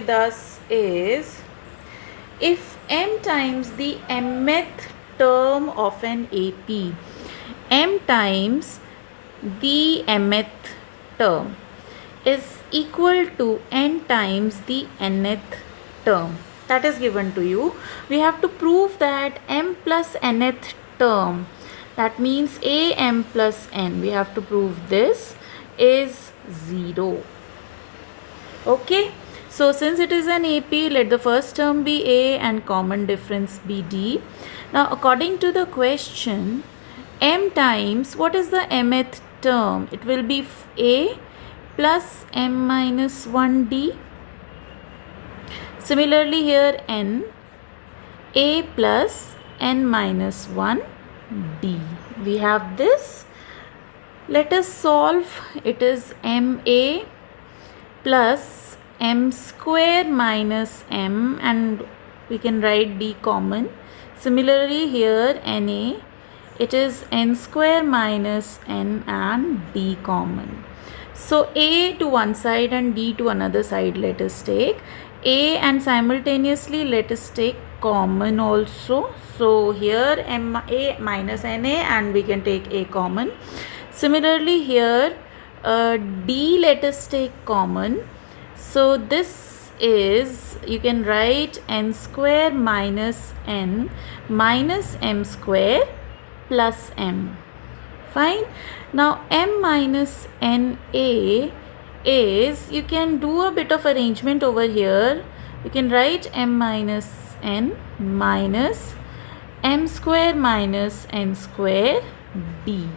with us is, if m times the mth term of an AP, m times the mth term is equal to n times the nth term, that is given to you. We have to prove that m plus nth term, that means am plus n, we have to prove this is 0. Okay, so since it is an AP, let the first term be A and common difference be D. Now according to the question, m times, what is the mth term? It will be A plus m minus 1D. Similarly here n, A plus n minus 1D. We have this. Let us solve. It is ma plus m square minus m, and we can write d common. Similarly here na, it is n square minus n and d common. So a to one side and d to another side let us take. A and simultaneously let us take common also. So here ma minus na, and we can take a common. Similarly here d let us take common. So this is, you can write n square minus n minus m square plus m. Fine. Now m minus na is, you can do a bit of arrangement over here. You can write m minus n minus m square minus n square d.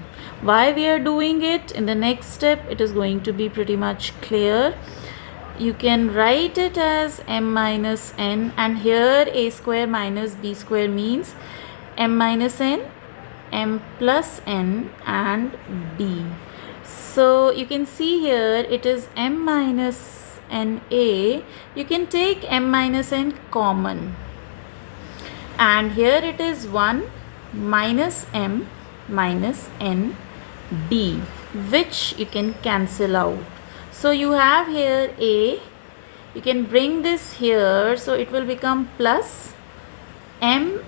Why we are doing it? In the next step it is going to be pretty much clear. You can write it as m minus n, and here a square minus b square means m minus n, m plus n and d. So you can see here it is m minus na. You can take m minus n common, and here it is 1 minus m minus n d, which you can cancel out. So you have here a, you can bring this here, so it will become plus m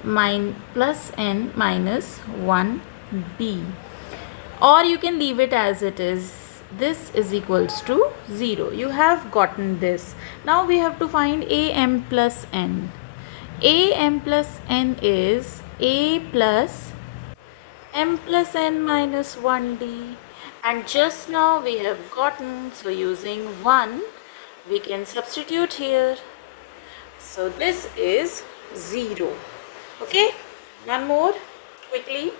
plus n minus 1d, or you can leave it as it is. This is equals to 0. You have gotten this. Now we have to find am plus n. Am plus n is a plus m plus n minus 1d, and just now we have gotten, so using 1 we can substitute here. So this is 0. Okay, one more quickly.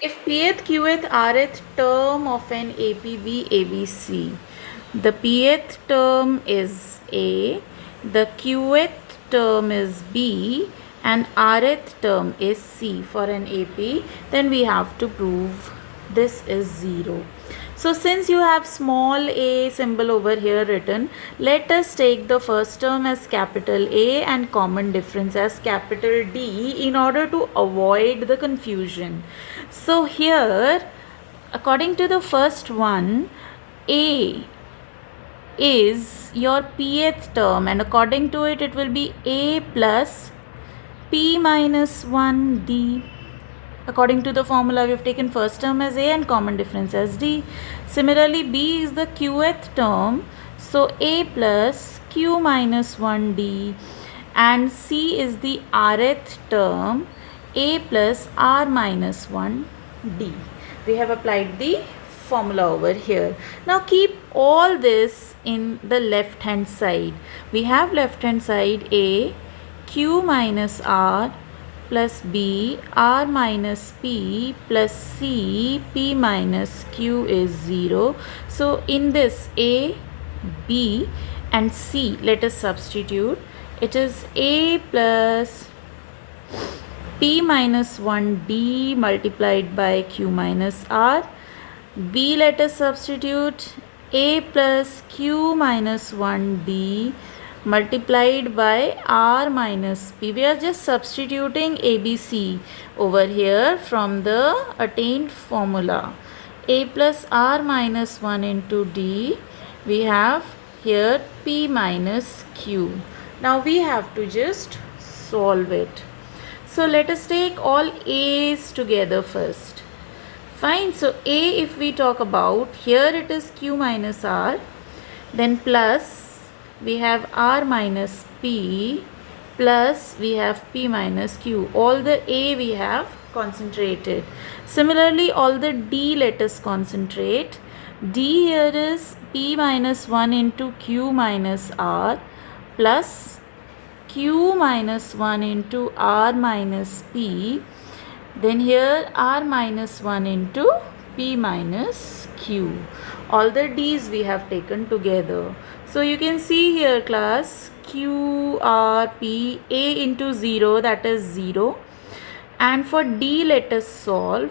If pth, qth, rth term of an AP be ABC, the pth term is A, the qth term is B, and rth term is C for an AP, then we have to prove this is 0. So since you have small a symbol over here written, let us take the first term as capital A and common difference as capital D in order to avoid the confusion. So here, according to the first one, A is your pth term, and according to it, it will be A plus P minus 1D. According to the formula, we have taken first term as A and common difference as D. Similarly, B is the qth term, so A plus Q minus 1D, and C is the rth term, A plus R minus 1D. We have applied the formula over here. Now keep all this in the left hand side. We have left hand side A, Q minus R plus B, R minus P plus C, P minus Q is 0. So in this A, B and C, let us substitute. It is A plus P minus 1D multiplied by Q minus R. B, let us substitute A plus Q minus 1D multiplied by R minus P. We are just substituting ABC over here from the attained formula. A plus R minus 1 into D, we have here P minus Q. Now we have to just solve it. So let us take all A's together first. Fine, so A, if we talk about, here it is Q minus R, then plus we have R minus P, plus we have P minus Q. All the A we have concentrated. Similarly, all the D let us concentrate. D here is P minus 1 into Q minus R plus Q minus 1 into R minus P. Then here R minus 1 into P minus Q. All the D's we have taken together. So you can see here class Q, R, P, A into 0, that is 0. And for D let us solve.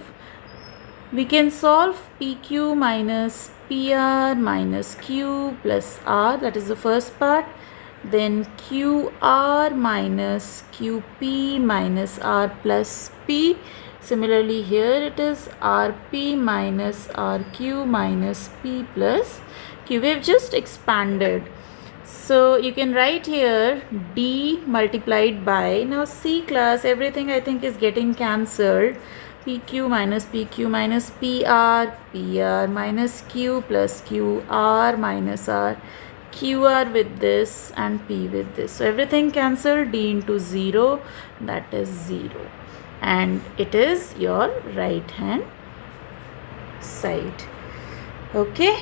We can solve PQ minus PR minus Q plus R, that is the first part. Then QR minus QP minus R plus P. Similarly here it is RP minus RQ minus P plus Q. We have just expanded. So you can write here D multiplied by, now C class, everything I think is getting cancelled. PQ minus PR, PR minus Q plus QR minus R, QR with this and P with this. So everything cancelled, D into 0, that is 0. And it is your right hand side. Okay.